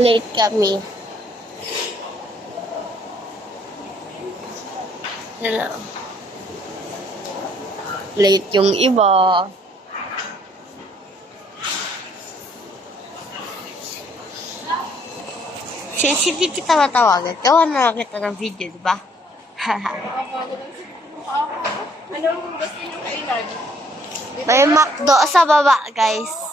Late kami. Ano? Late yung iba. Hindi kita matawagan. Gawa na lang kita ng video, di ba? Anong gusto nyo kailan? May McDo sa baba, guys.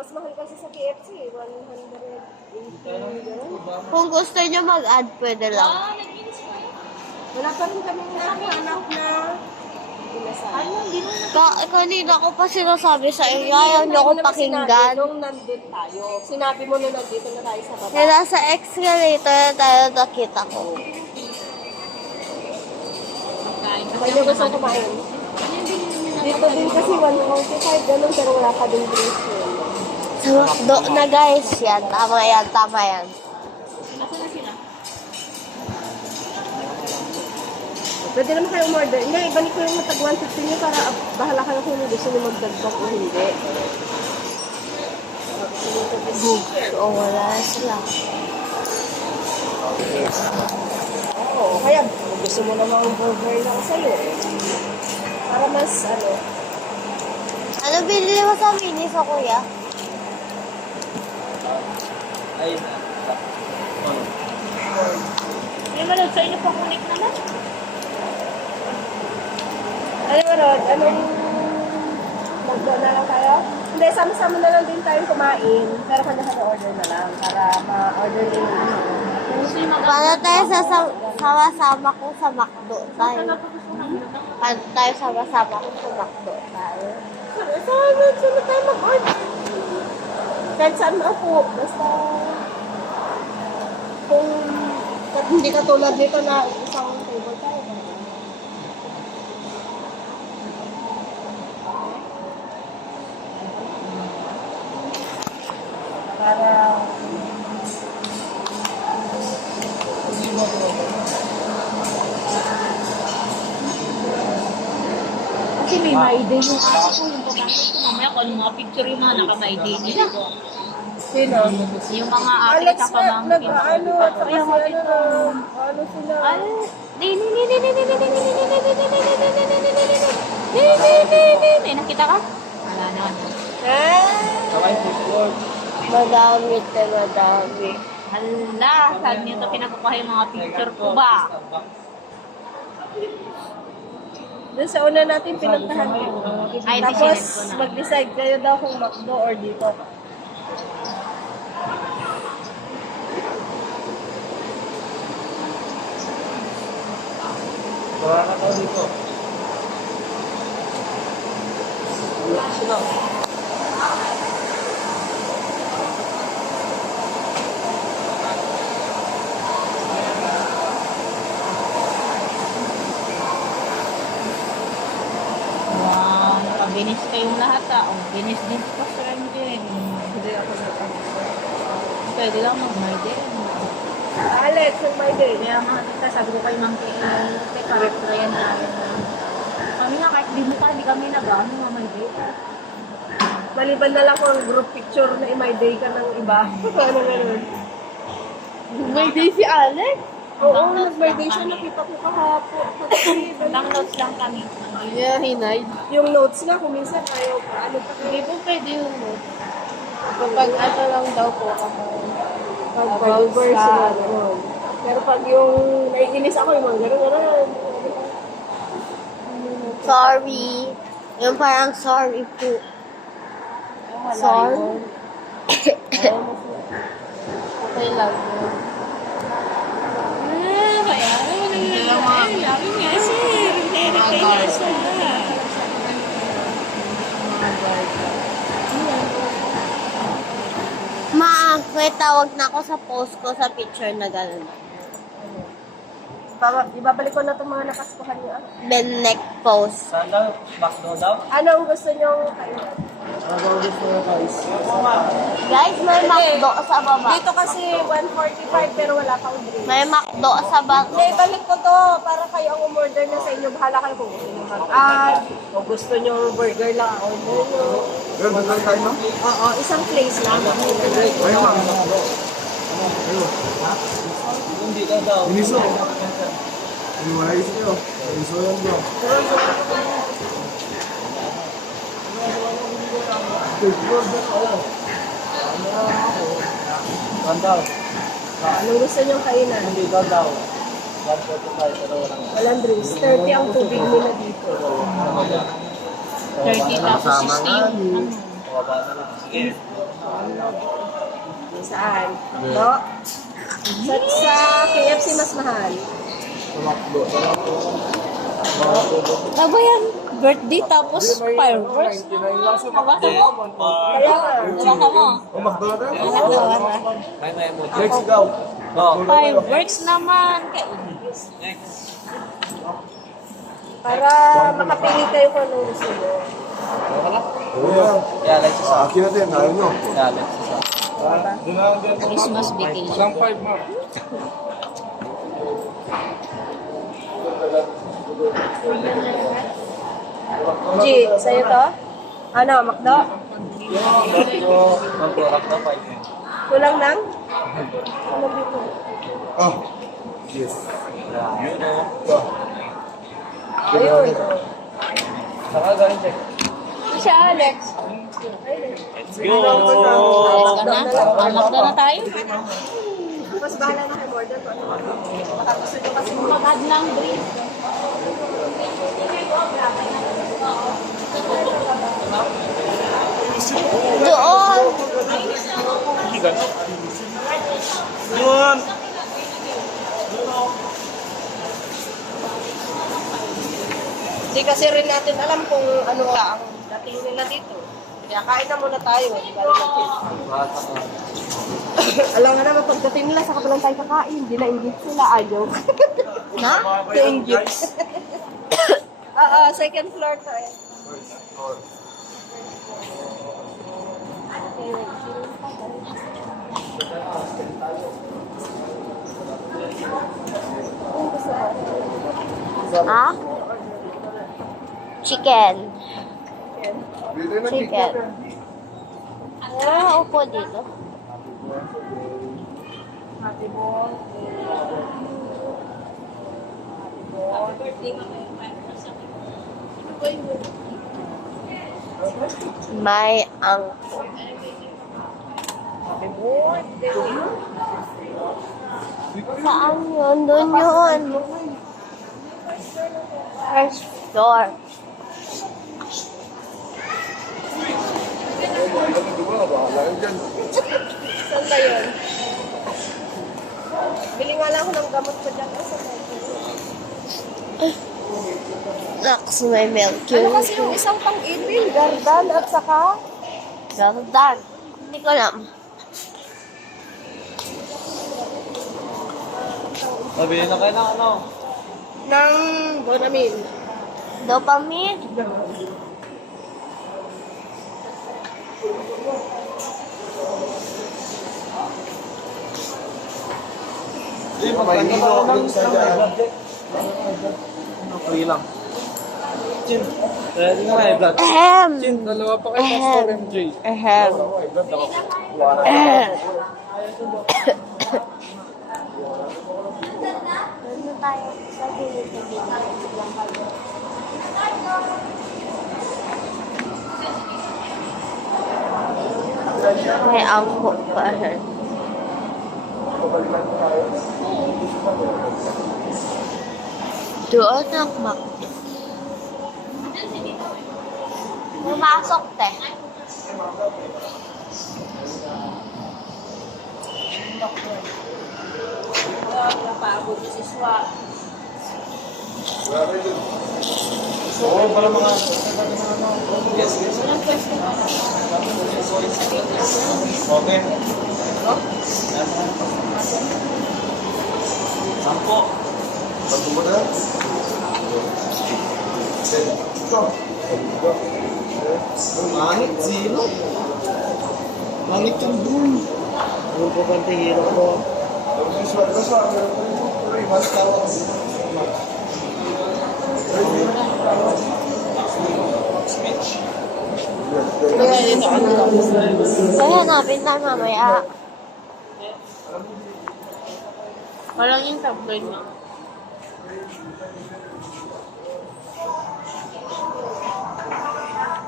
Mas mahal kasi sa KFC, 180. Kung gusto nyo mag-add, pwede lang. Wala pa rin kami hanap na Kanina ko pa sinasabi sa inyo, ayaw nyo akong pakinggan. Nung nandito tayo. Sinabi mo na nandito na tayo sa baba. Kaya sa escalator na tayo nakita ko. May na gusto kumain. Dito din kasi 145 ganun pero wala pa din drinks yun. Sa McDo na, guys. Yan, tama yan, tama yan. Pwede naman kayo umorder. Hindi, ibalik ko yung matag 150 nyo para bahala ka na kung gusto nyo magdagdag o hindi. Oo, wala na sila. Oo, kaya gusto mo namang burger lang sa'yo. Para mas Ano binili mo sa mini sa kuya? Ay, May manood sa inyo pang unik naman. Ano mo, Rod? Anong magdo na lang tayo? Hindi, sama-sama na lang din tayo kumain. Pero kanya-kanya order na lang para ma-order din yung Para tayo sama-sama ko sa McDo tayo. Para tayo sama-sama ko sa McDo tayo. Saan tayo mag-order? Kahit saan ako. Basta kung hindi katulad dito na isang table tayo. Para Kasi may ma-ID yung ako ko, yung pagkakit ko. Mamaya kung anong mga picture yung mga naka-ID nila. sino? Yung mga ate Alex at pamangkin. nag-ano at saka si ano sila. May nakita ka? Wala na. kaway food. Madami na madami. Hala, saan niyo ito pinakukuha yung mga picture ko ba? Doon sa una natin pinuntahan ko. Ay, Tapos sinend ko na. mag-decide kayo daw kung McDo or dito. Wala ka daw dito. Sino? Wow, nakabinis kayong lahat ah. Oh, binis din pa sa din. Hindi ako sa Pwede lang mag-my din. Alex, yung my day. Kaya mga tita, sabi ko kay Mang teka, replyan na. Kami nga, kahit di mo pa, di kami nag-ano nga may day. Maliban na lang kung group picture na i-my day ka ng iba. Ano ganun? May day si Alex? Oo, nag-my day siya. Nakita ko kahapon. Downloads lang kami. Yeah, hinay. Yung notes nga, kung minsan ayaw pa. Ano pa Hindi po pwede yung kapag ano lang daw po ako. pag-converse na gano'n. Pero pag yung naiinis ako, yung mga gano'n. Sorry. Yung parang sorry po. Sorry. Okay lang yun. May tawag na ako sa post ko sa picture na gano'n. Ibabalik ko na itong mga nakaskuhan niyo. Ben neck post. Saan daw? McDo daw? Ano ang gusto niyong kainin? Ano daw gusto mo guys? Guys, may McDo sa baba. Dito kasi 145 pero wala pang drink. May McDo sa baba. Okay, balik ko to para kayo ang umorder na sa inyo. Bahala kayo kung gusto nyo mag-add. Kung gusto nyo burger lang, order nyo. Girl, doon tayo, no? Oo, isang place lang. Ayun, ma'am. Hindi ka daw. Iniso. Iniwalay sa'yo. Iniso yan, bro. Ganda. Anong gusto nyo kainan? Hindi ka daw. 145 pero walang. Walang drinks. 30 ang tubig nila dito. 30 tapos 16. Pababa na lang. Sige. Saan? No? Sa KFC mas mahal. Ano yan? Birthday tapos fireworks? Kaya nga. Baka mo. Oh, McDonald's? May mo. Let's go. Oh. Fireworks naman. Para makapili kayo kung anong gusto nyo. Yeah. Yeah, let's isa. Akin natin, ayaw nyo. Yeah, let's isa. Christmas vacation. Isang 5, ma'am. G, sa'yo to? Ano, McDo? Ang product na 5. Kulang lang? Ano dito? Oh. Yes. Yun o. Ayun. Saka galing check. Siya, Alex. Let's go! Ayos ka na? Anak na tayo. Mas bahala na kayo more than to. Baka gusto nyo kasi Mag-add lang drink. Doon. Yun! Hindi kasi rin natin alam kung ano ang dating nila dito. Kaya kain na muna tayo. Bago natin. Alam nga naman, pagdating nila, saka pa lang tayo kakain. Hindi na-ingit sila. Ayaw. Na? Na-ingit. Second floor tayo. Ha? Chicken. Dito na, Chicken. Ah, upo dito. May angko. Saan yun? Doon yun. First floor. Bahala yun dyan. Saan ba yun? Bili nga lang ako ng gamot ko dyan. Saan ba yun? Naks, may milk Ano yun. kasi yung isang pang-ilim? Gardan at saka? Gardan. Hindi ko alam. Mabili na kayo ng ano? Ng Bonamil. Dopamine. Hindi, Mahihilo ako yung isa dyan. Free lang. Chin, ready na kayo, Vlad. Ahem. Chin, dalawa pa kayo Pastor MJ. Ahem. Ahem. Ano tayo sa may angko pa rin. Doon ang McDo. Pumasok, te. Napagod niya si Swap. Oo, para mga... Yes, yes. Okay. Sampo. Sampo mo na? Ito. Manit, zero. Langit yung dun. Yung po konti hero ko. Kaya hanapin tayo mamaya. Walang yung tabloid mo.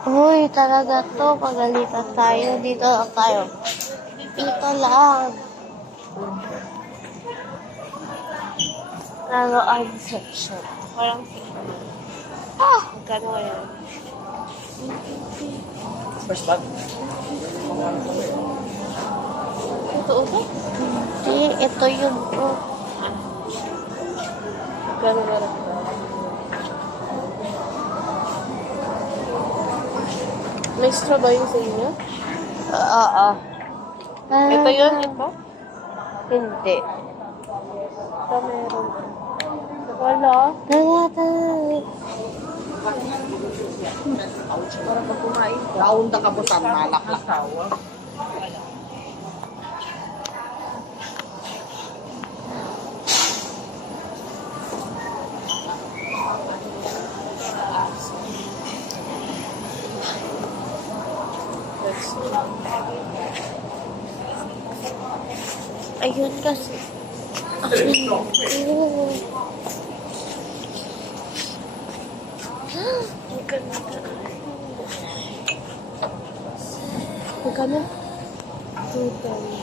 Uy, talaga to. Pagalitan tayo. Dito lang tayo. Dito lang. Laruan section. Walang Ah! magkano kaya? First bag? Ito uso? Hindi, ito yun. Oh. Magkano ba rin? May straw ba yung sa inyo? Oo. Ito yun, ito? Hindi. Ito meron. Wala. Tara. Para pag kumain ka. Kaunda ka po sa malak lang. Ayun kasi. Ang ganda. Magkano? 2,000.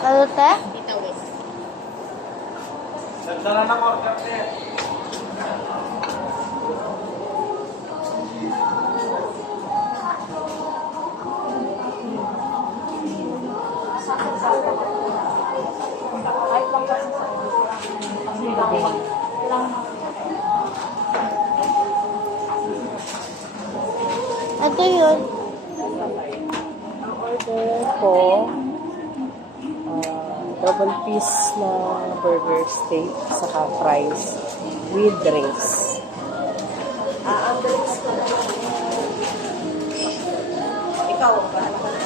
Ano te? Nagdala ng order din. Ito yun. Ang order ko, double piece na burger steak saka fries with drinks. Ang drinks ko na. Ikaw, bahala ka na.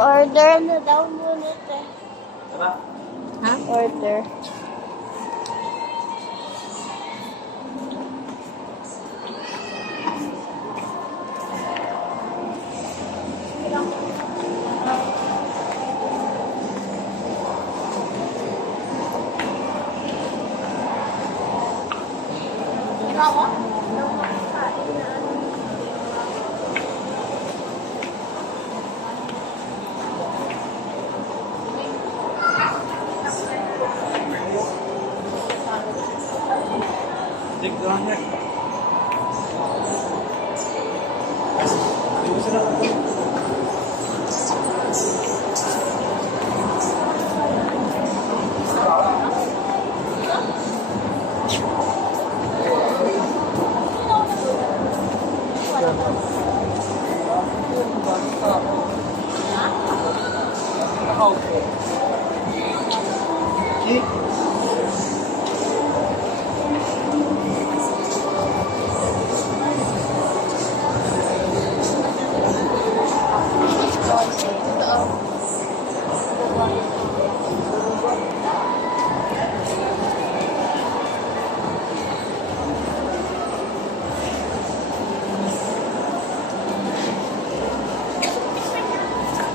Order na daw muna te. Diba? Order. Dig down here. Ayun sila.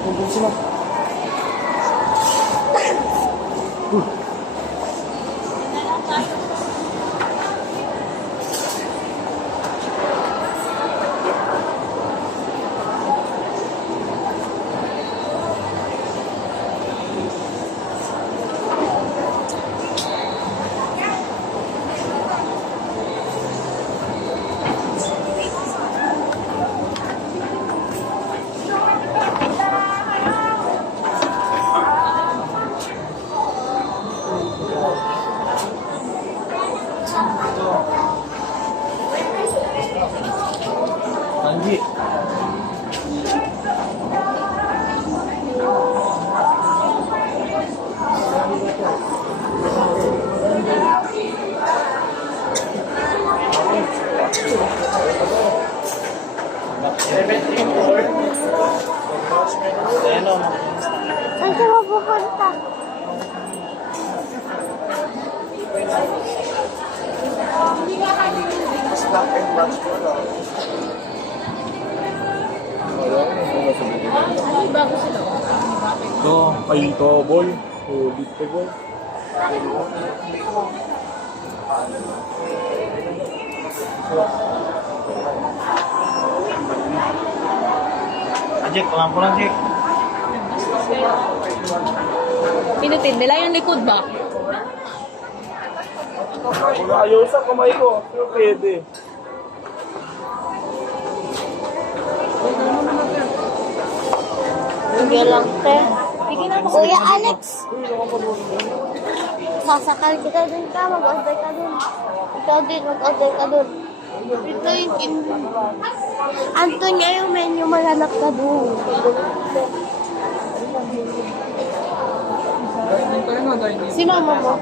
Nandun sila. Anji. Saan ka mapupunta? Snack and lunch ko lang. Ay, bago sila. Ito, palito boy. Ulit ko boy. Ajik, pengampu lang, Jik. Pinutin nila yung likod ba? Kung ayos ang kamay ko, pero pwede. Sige lang, te. Sige na, Kuya Alex! Sasakal kita dun ka, mag-order ka dun. Ikaw din, mag-order ka dun. Ito yung Anto niya yung menu, malalak ka dun. Si mama mo.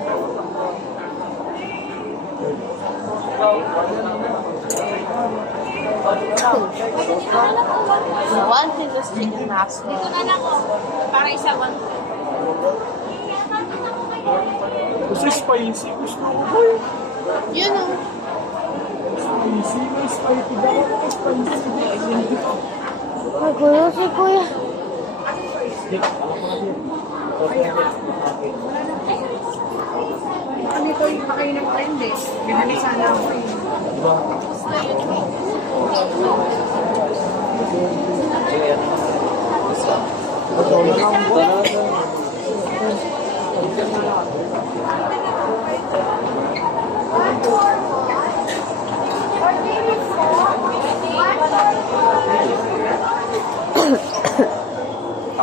One thing is chicken mask. Dito na lang ako. Para isa one. Gusto spicy, gusto ko boy. Yun o. Spicy, may spicy daw ako. Spicy. Magulo si kuya. Jik, ako na din. Ano ito yung pakain ng friend eh. Binali sana ako eh. Diba?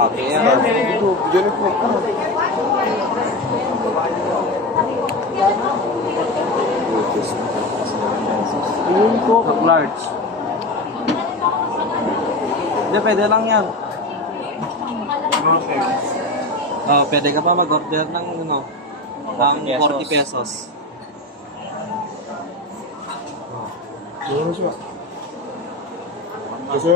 Okay, yan. Diyan po. Tingin ko, large. Hindi, pwede lang yan. Pwede ka pa mag-order ng ano, ng 40 pesos. Ano siya? Kasi,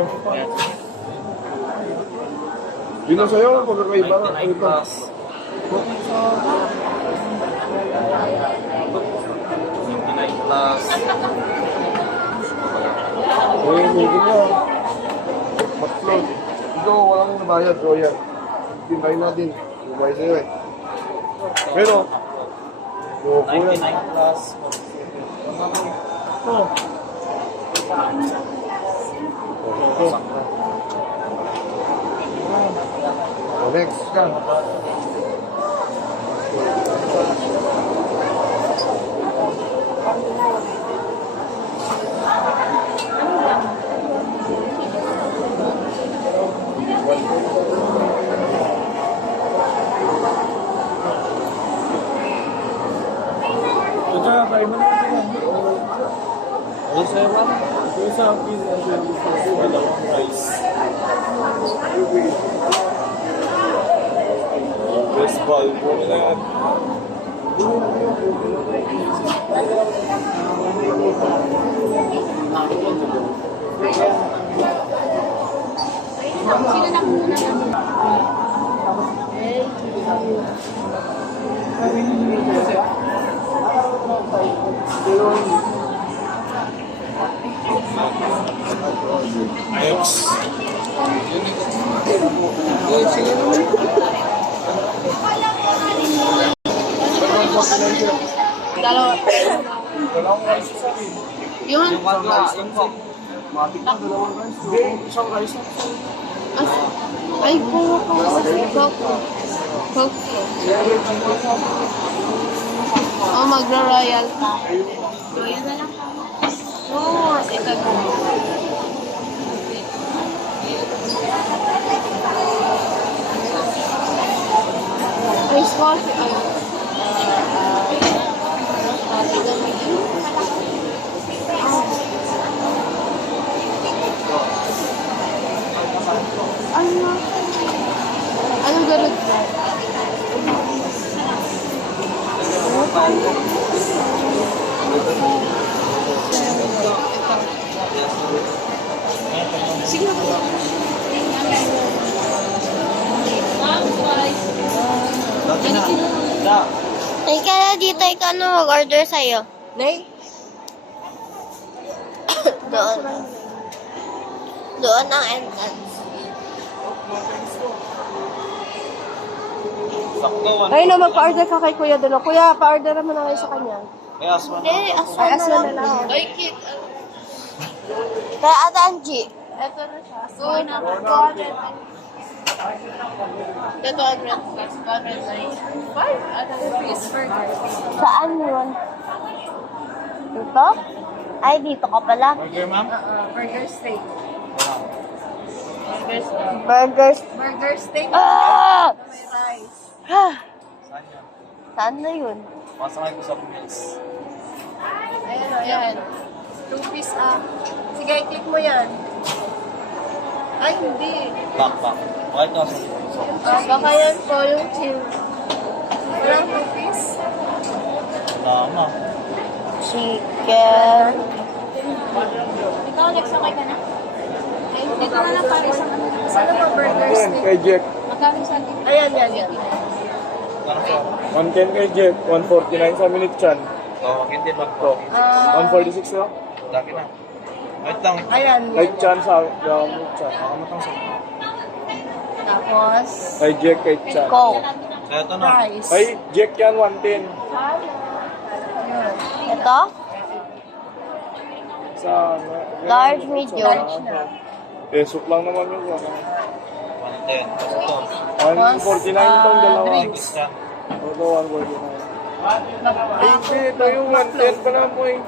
yun lang sa'yo, pagkakaiba na. Ano ito? 29 plus. Eh, hindi niya. Matlog. Ikaw, walang nabayad, Royal. Tinay natin. Bumay sa'yo eh. Pero, kuya, 99 plus. oh. Oh, next ka. Ito na, tayo mo na ito. Ano sa'yo ba? Ito sa akin, dalawang rice. Best ball po nila yan. Sino na muna namin? Ayos. Dalawa. Dalawang rice sa akin. Yun. Matik na, dalawang rice. Hindi, isang rice. Ay, puro ko. Coke. Coke. Oh, magra-royal ka. Royal na lang. Oo, ito ko. Ice coffee. Anong garod mo? Sige. Ay, kaya dito, ikaw na mag-order sa'yo. Nay? Doon. Doon ang entrance. Sakto, Ay, no, magpa-order ka kay Kuya Dolo. Kuya, pa-order naman na kayo sa kanya. Kaya aswan. Hindi, Ay, aswan na aswan na lang. lang. Ay, cute. Kaya Ate Angie. Ito na siya. So, na 200. Ito 200 plus 295. Ano rupees burger. Saan yun? Dito? Ay, dito ka pala. Okay, ma'am? Burger steak. Burger steak. Burgers. Burger steak. Ah! May rice. Ah! Saan yan? Saan na yun? Pasakay ko sa meals. Ayan o, yan. 2 piece Sige, click mo yan. Ay, hindi. Back. Okay, ito sa Baka yan po yung chill. Walang 2 piece. Tama. Chicken. Ikaw, nagsakay ka na? Dito na lang para sa ano. Saan ba burger steak? Kay Jack. Magkano sa dito? Ayan, yan. Ano po? 110 kay Jack. 149 sa minute chan. Oo, hindi bag po. 146 na. Dami na. Wait lang. Ayan, Like chan sa minute chan. Makamatang sa... Tapos, Kay Jack, kay chan. Coke. Kaya ito na. rice. Kay Jack yan, 110. Ito? Sa... Large, medium. Large na. Soup lang naman yun. 110. Tapos ito. 149 itong dalawa. Drinks yan. Ito, 149. Ay, hindi. Ito yung 110 pala mo eh.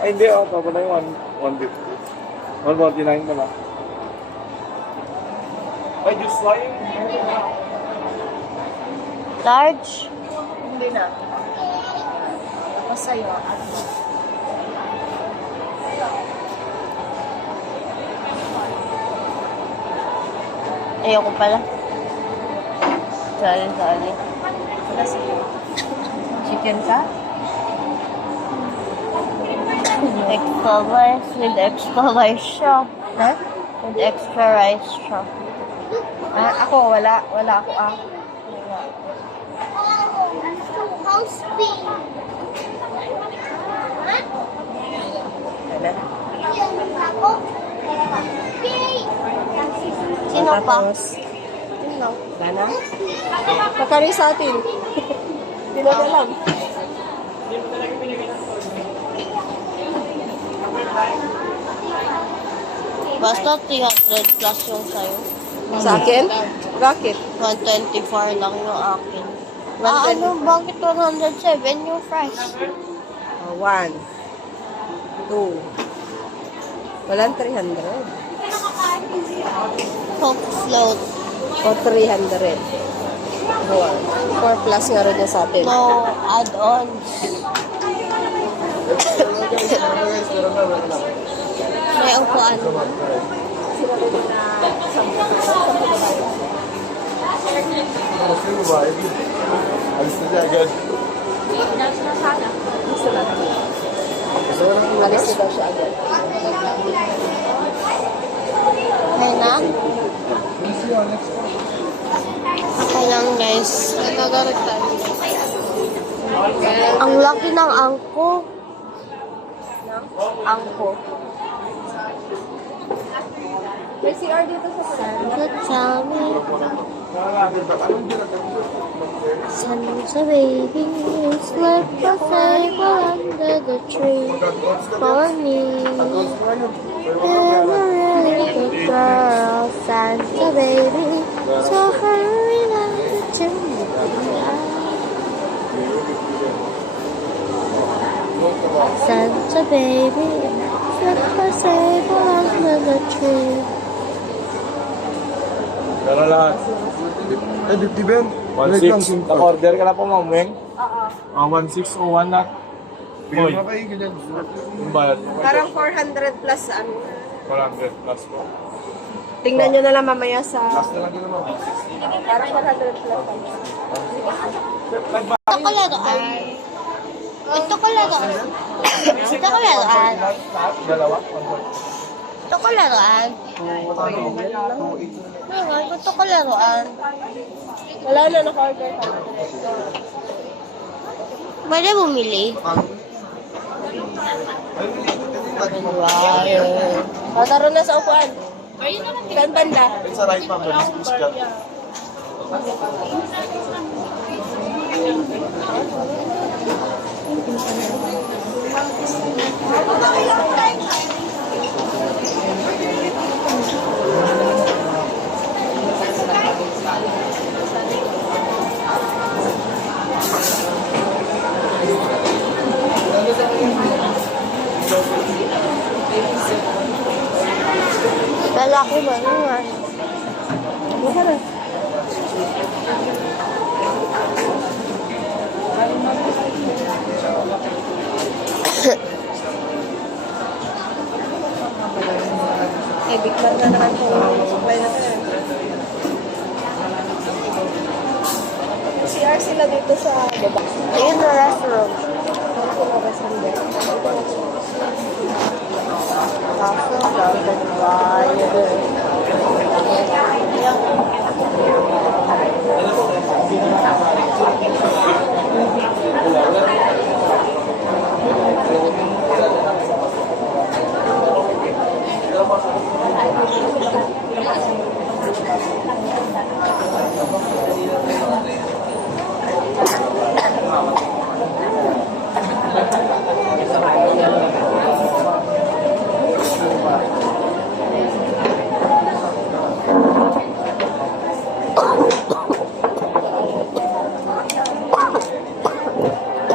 Ay, hindi. Ito pala yung 150. 149 pala. Ay, just flying. Large. Hindi na. Tapos sa'yo. Ayoko pala. Sorry. Chicken ka? Extra rice with extra rice siya. Ha? With extra rice siya. Ako, wala. Wala ako, Sino pa? Tapos, Sino? Dana? Magkano sa atin? Hindi na alam. Basta 300 plus yung sa'yo. Sa akin? Bakit? 124 lang yung akin. Ano? Bakit 107 yung fries? 1, 2. Walang 300. Coke float. O 300. 4 plus nga rin niya sa atin. No add-ons. May upuan. Alis na siya agad. Alis na daw siya agad. Okay na? Okay lang guys. Nagagarag tayo. Ang laki ng angko. Angko. May CR dito sa So tell me. Santa baby, slip a table under the tree for me. I'm a really good girl, Santa baby. So hurry down to me. Santa baby, slip a table under the tree. Pero lahat. Eh, 50 Ben. 1.6. Naka-order ka na po, Ma'am Weng? Oo. 1.601 na. Bigyan mo na kayo, ganyan. Yung bayad. Parang 400 plus ano. 100 plus po. Tingnan nyo na lang mamaya sa... Last na lang din naman. Parang 100 plus. Ito ko laruan. Ito ko laruan. Ito ko laruan. Dalawa? Ito ko laruan. Ngayon, ito ko laruan. Wala na, naka-order ka. Pwede bumili. Tataro na sa upuan. Saan banda? Sa right pa, please ka. Lalaki ba naman? Baka na. Bigman na naman kung supply na tayo. CR sila dito sa baba. Ayun na restroom. Sila restroom din. Kaso, dapat wire.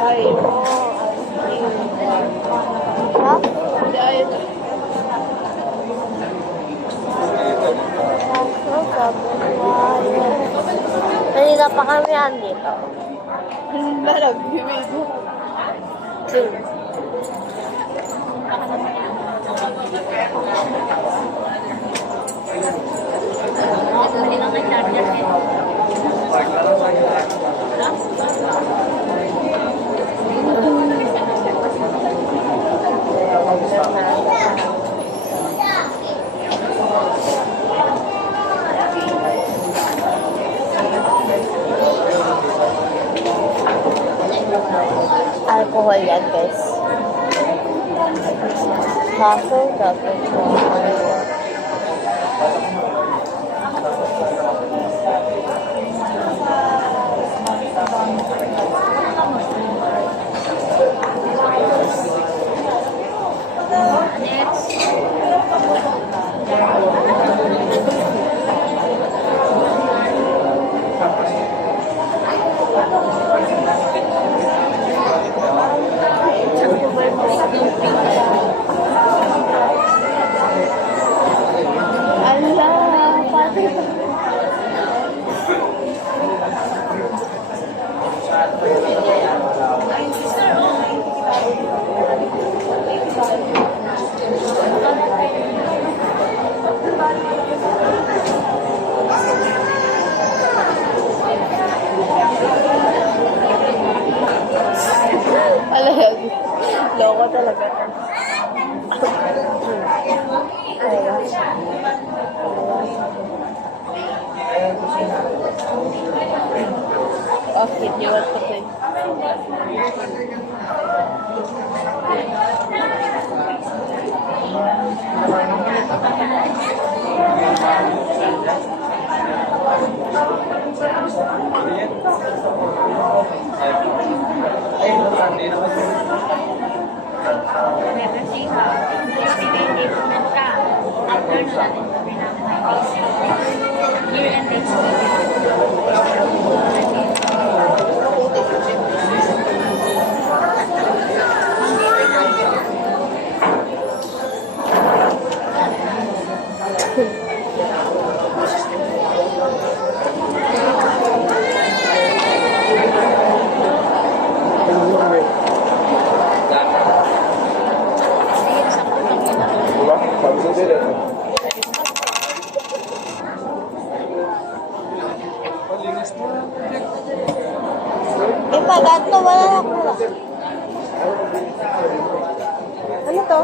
Ay, Ha? ay, Kaso, dapat wire. Kanina pa kami andito. malag, bibig. Alcohol yan, guys. Kaso, dapat wire. Allah, pati ba? Alam, loko talaga. Okay, you want to play? Diba? Sabi sa sila. ganito, wala na pula. Ano to?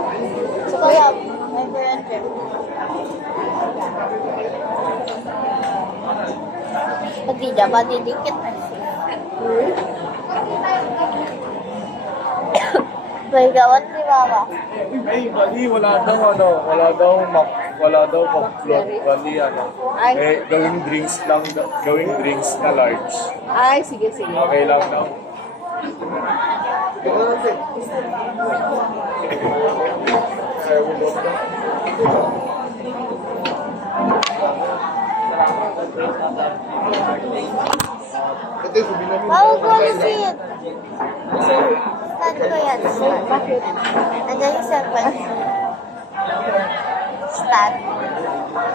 So, kaya, never enter. Pag di na madidikit. May gawat si Mama. Ay, bali, wala daw float. Bali, ano. Ay. Gawing drinks na large. Ay, sige, sige. Okay lang daw. Bawal ko ulit. Saan ko yan? Bakit? Andiyan yung cellphone. Stand.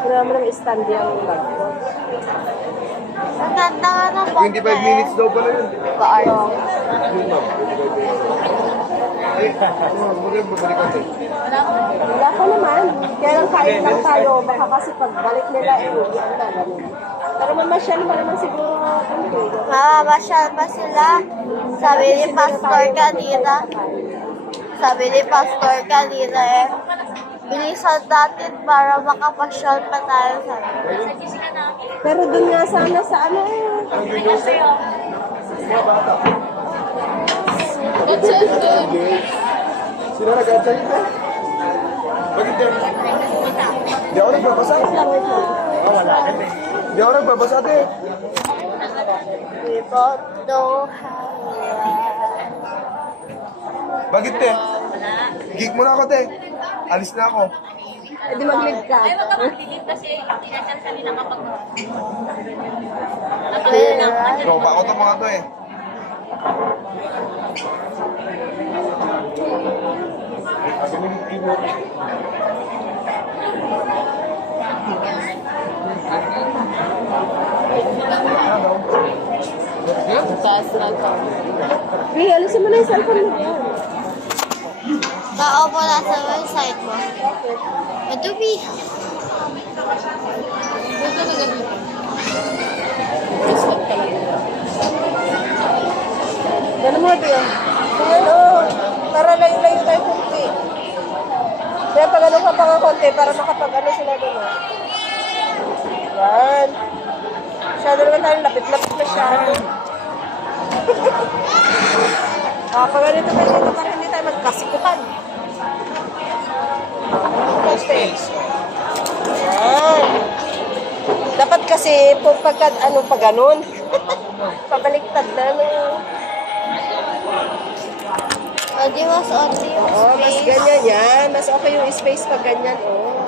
Wala mo ng stand yung bag ko. Ang ganda nga ng box 25 minutes daw pala yun. Bar. Yun lang, 25 minutes. Ay, bumalik ka tayo. Wala ko naman. Kaya lang kain lang tayo. Baka kasi pagbalik nila uwi na ganun. Pero mamasyal pa naman siguro. Mamasyal pa sila. Sabi ni Pastor kanina eh, bilisan natin para makapasyal pa tayo sa Pero dun nga sana sa ano eh. Sino nag-adjust ito? Bakit yan? Di ako nagbabasa. Wala ka din. Di ako nagbabasa din. We both know how. Bakit te? Gig mo na ako te. Alis na ako. Eh di mag-lead ka. Tropa ako to mga to eh. Hey, alisin mo na yung cellphone mo. Tao po na sa website mo. Madubi. Gano'n mo ito yun? Ano? Para layo-layo tayo konti. Kaya pag ano ka pa nga konti, para makapag-ano sila doon. Yan. Masyado naman tayo, lapit-lapit na siya. Pag ganito tayo dito, para hindi tayo magkasikutan. Konti. Yan. Dapat kasi, pagka, ano, pag ganun, pabaliktad na, no? O di mas only yung Oo, mas space. ganyan yan. Mas okay yung space pag ganyan, oh.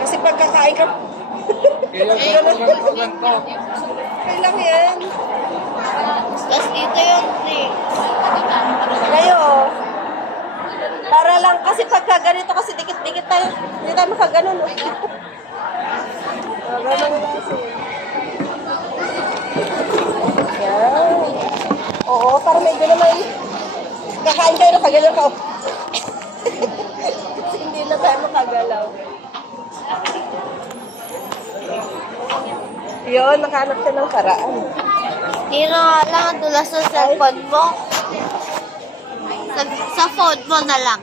Kasi pagkakain ka, okay lang yan. Tapos dito yung tree. Ngayon, para lang, kasi pagka ganito, kasi dikit-dikit tayo, hindi tayo makaganon, oh. Ganun kasi. Yan. Oo, para may gano'n may kakain kayo, nakagalaw ka. Kasi hindi na tayo makagalaw. Yun, nakahanap siya ng paraan. Hindi na nga lang ang dulas sa cellphone mo. Sa phone mo na lang.